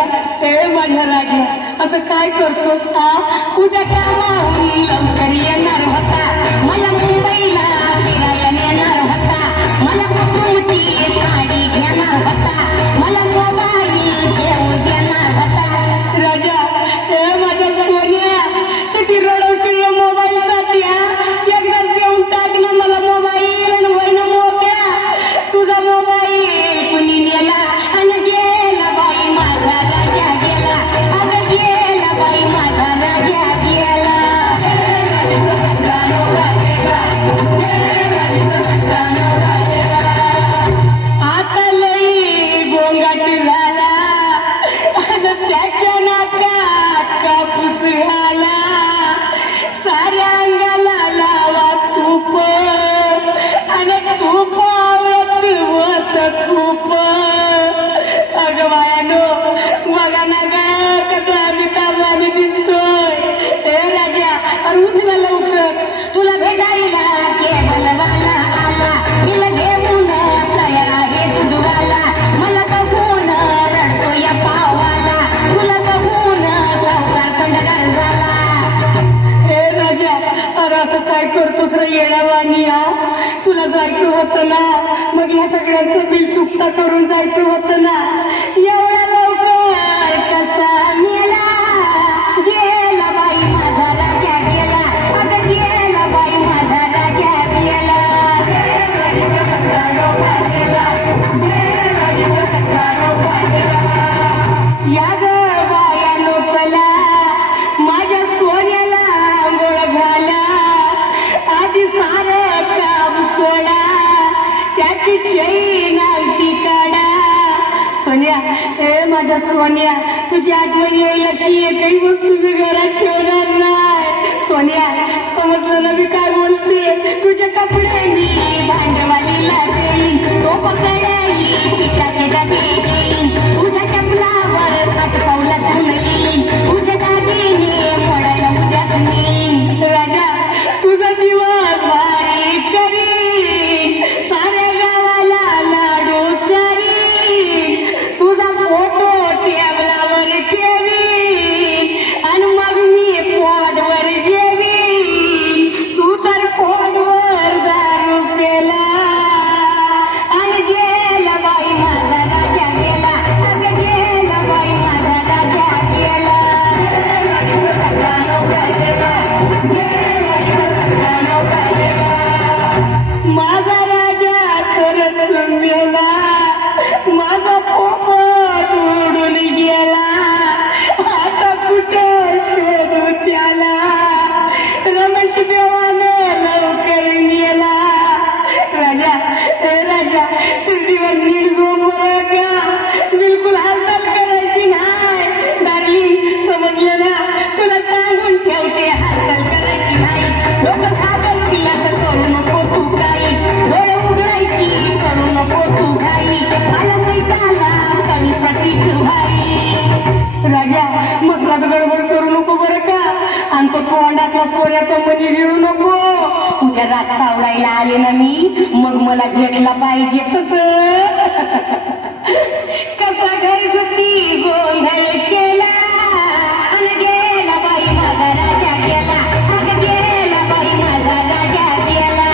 राजा माझ्या राजा असं काय करतोस हा? उद्या कामावरून लवकर येणार होता, मला मुंबईला फिरायला नेणार होता, मला कुसुमची साडी घेणार होता, मला मोबाईल घेऊन देणार होता. राजा माझ्या सोन्या किती रडवशील मोबाईल साठी, एकदाच देऊन टाक ना मला मोबाईल आणि वय ना मोठ्या तुझा मोबाईल कुणी नेला आणि गेला बाई माझा राजा गेला, अगं गेला बाई माझा राजा गेला. आता लई गोंगाट झाला आणि त्याच्या नाकात कापूस आला, साऱ्या अंगाला लावा तूप आणि तुपावत वत खूप. अगं बायानो बघा ना ग कसा आम्ही ताजवानी दिसतोय. हे राजा अरे उठ ना लवकर, तुला भेटायला केवलवाला आला, तिला घेऊन तयार आहे दूधवाला, मला बघून रडतो या पावाला, तुला बघून सावकार कंडकार झाला. हे राजा अरे असं काय करतोस रे येडावानी, तुला जायचं होतं ना, मग या सगळ्यांचं बिल चुकता करून जायचं होतं ना, एवढा लवकर कसा मेला, गेला बाई माझा राजा गेला, अगं गेला बाई माझा राजा गेला. या ग बाया लोकला माझ्या सोन्याला आंघोळ घाला, आधी सारं काम सोडा, त्याची चैन आलती काढा. सोन्या हे माझ्या सोन्या तुझी आठवण येईल अशी एकही वस्तू मी घरात ठेवणार नाही. सोन्या समजलं ना मी काय बोलते, तुझ्या कपडे मी भांडवालीला देईन, तो पकडाई पिठाचे डबे देईन, तुझ्या चपलावर पावला येईन, तुझ्या दागिने मोडायला उद्याच नेईन. राजा तुझा दिवस भारी करीन, साऱ्या गावाला लाडू चारीन, तुझा फोटो टेबलावर ठेवीन आणि मग मी पोटवर जेवीन. तू तर पोटवर दारू पेला आणि गेला बाई माझा राजा गेला, अगं गेला बाई माझा राजा गेला. माझा राजा तरच मेला, माझा पोपट उडून गेला, आता कुठे शोधू त्याला, रमेश देवाने लवकर गेला. राजा राजा दिवस नीट झोप का, बिलकुल हालचाल करायची नाही. डार्लिंग समजलं ना, तुला सांगून ठेवते हालचाल करायची नाही. डोकं खागलती असं करू नको तू काही, डोळे उघडायची करू नको तू घाई, मला मैदाला कमी पतीच भाई. राजा मसरात गडबड करू नको बरं का, आणि तो तोंडातला सोन्याचा मनी घेऊ नको. उद्या रात सावळायला आले ना मी, मग मला भेटला पाहिजे कसा घरगुती गोंधळ केला आणि गेला बाई माझा राजा गेला, अगं गेला बाई माझा राजा गेला.